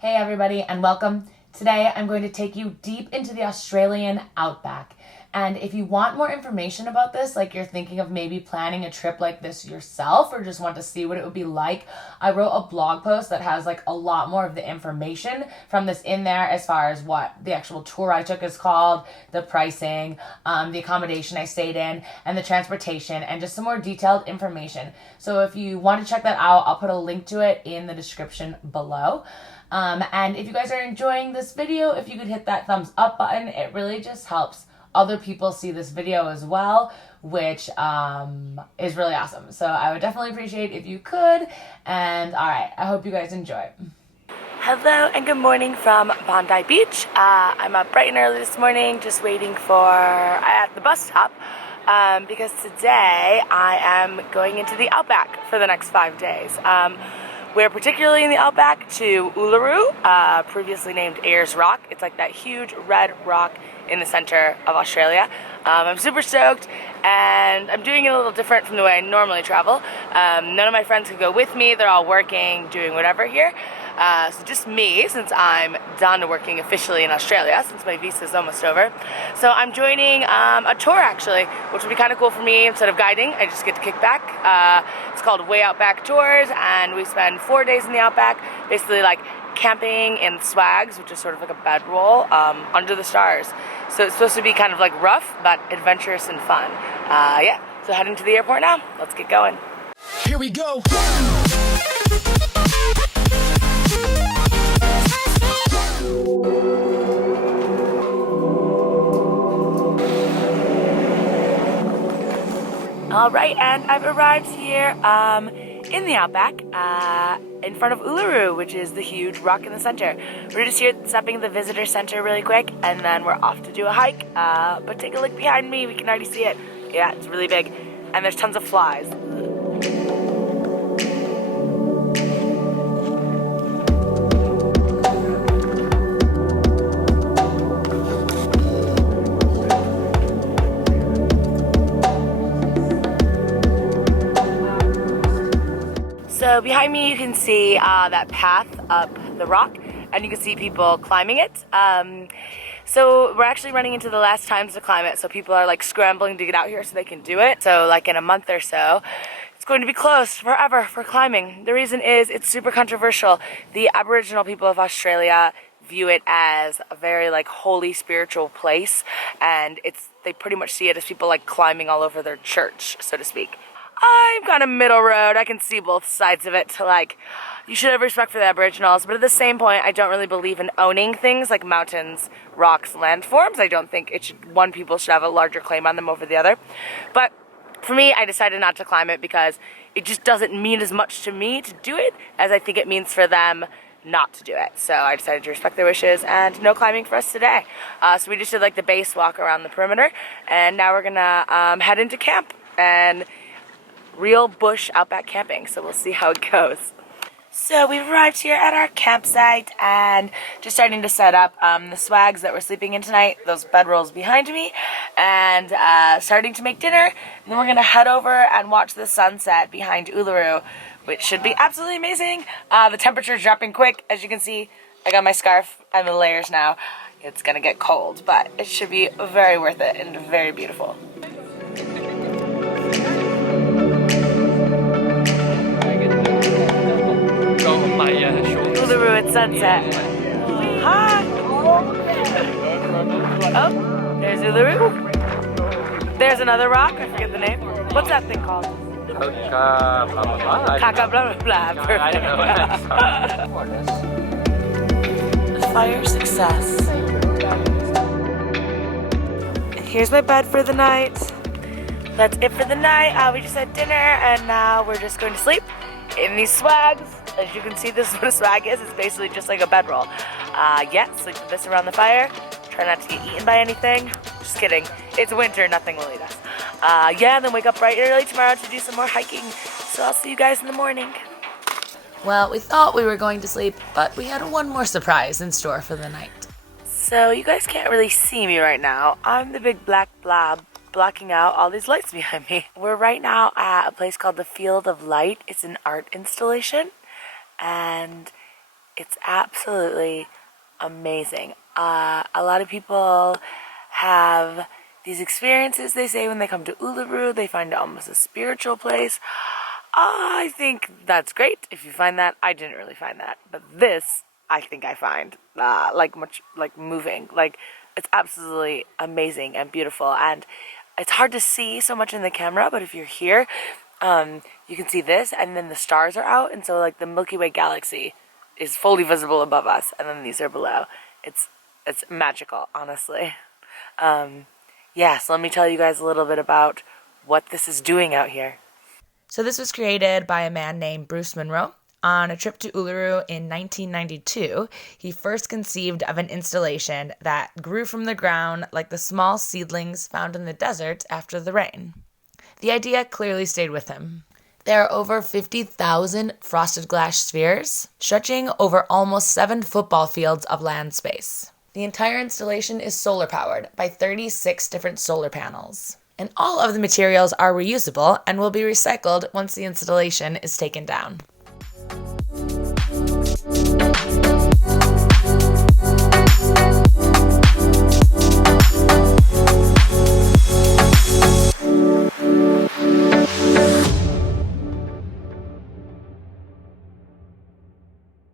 Hey everybody and welcome. Today I'm going to take you deep into the Australian Outback. And if you want more information about this, like you're thinking of maybe planning a trip like this yourself or just want to see what it would be like, I wrote a blog post that has like a lot more of the information from this in there as far as what the actual tour I took is called, the pricing, the accommodation I stayed in, and the transportation, and just some more detailed information. So if you want to check that out, I'll put a link to it in the description below. And if you guys are enjoying this video, if you could hit that thumbs up button, it really just helps other people see this video as well, which is really awesome. So I would definitely appreciate if you could. And all right, I hope you guys enjoy. Hello and good morning from Bondi Beach. I'm up bright and early this morning, just waiting at the bus stop because today I am going into the Outback for the next 5 days. We're particularly in the Outback to Uluru, previously named Ayers Rock. It's like that huge red rock in the center of Australia. I'm super stoked, and I'm doing it a little different from the way I normally travel. None of my friends could go with me. They're all working, doing whatever here. So just me, since I'm done working officially in Australia, since my visa is almost over. So I'm joining a tour actually, which would be kind of cool for me. Instead of guiding, I just get to kick back. It's called Australia Outback Tours, and we spend 4 days in the Outback, basically like camping in swags, which is sort of like a bedroll, under the stars. So it's supposed to be kind of like rough, but adventurous and fun. Yeah, so heading to the airport now. Let's get going. Here we go. All right, and I've arrived here in the Outback in front of Uluru, which is the huge rock in the center. We're just here stepping in the visitor center really quick, and then we're off to do a hike. But take a look behind me. We can already see it. Yeah, it's really big, and there's tons of flies. So behind me you can see that path up the rock, and you can see people climbing it. So we're actually running into the last times to climb it, so people are like scrambling to get out here so they can do it. So like in a month or so, it's going to be closed forever for climbing. The reason is it's super controversial. The Aboriginal people of Australia view it as a very like holy spiritual place, and they pretty much see it as people like climbing all over their church, so to speak. I'm kind of middle road. I can see both sides of it. To like, you should have respect for the Aboriginals, but at the same point, I don't really believe in owning things like mountains, rocks, landforms. I don't think one people should have a larger claim on them over the other. But for me, I decided not to climb it because it just doesn't mean as much to me to do it as I think it means for them not to do it. So I decided to respect their wishes, and no climbing for us today. So we just did like the base walk around the perimeter, and now we're gonna head into camp and real bush outback camping, so we'll see how it goes. So we've arrived here at our campsite and just starting to set up the swags that we're sleeping in tonight, those bedrolls behind me, and starting to make dinner. And then we're gonna head over and watch the sunset behind Uluru, which should be absolutely amazing. The temperature's dropping quick. As you can see, I got my scarf and the layers now. It's gonna get cold, but it should be very worth it and very beautiful. Uluru at sunset. Hi! Oh, there's Uluru. There's another rock, I forget the name. What's that thing called? Kaka blah blah blah. Perfect. Fire success. And here's my bed for the night. That's it for the night. We just had dinner, and now we're just going to sleep in these swags. As you can see, this is what a swag is. It's basically just like a bedroll. Yeah, sleep with this around the fire. Try not to get eaten by anything. Just kidding. It's winter, nothing will eat us. Yeah, then wake up bright and early tomorrow to do some more hiking. So I'll see you guys in the morning. Well, we thought we were going to sleep, but we had one more surprise in store for the night. So you guys can't really see me right now. I'm the big black blob blocking out all these lights behind me. We're right now at a place called the Field of Light. It's an art installation, and It's absolutely amazing. A lot of people have these experiences, they say, when they come to Uluru. They find it almost a spiritual place. I think that's great if you find that. I didn't really find that. But this, I think I find much like moving. Like, it's absolutely amazing and beautiful. And it's hard to see so much in the camera, but if you're here, you can see this, and then the stars are out, and so like the Milky Way galaxy is fully visible above us, and then these are below. It's magical, honestly. So let me tell you guys a little bit about what this is doing out here. So this was created by a man named Bruce Monroe. On a trip to Uluru in 1992, he first conceived of an installation that grew from the ground like the small seedlings found in the desert after the rain. The idea clearly stayed with him. There are over 50,000 frosted glass spheres, stretching over almost 7 football fields of land space. The entire installation is solar powered by 36 different solar panels. And all of the materials are reusable and will be recycled once the installation is taken down.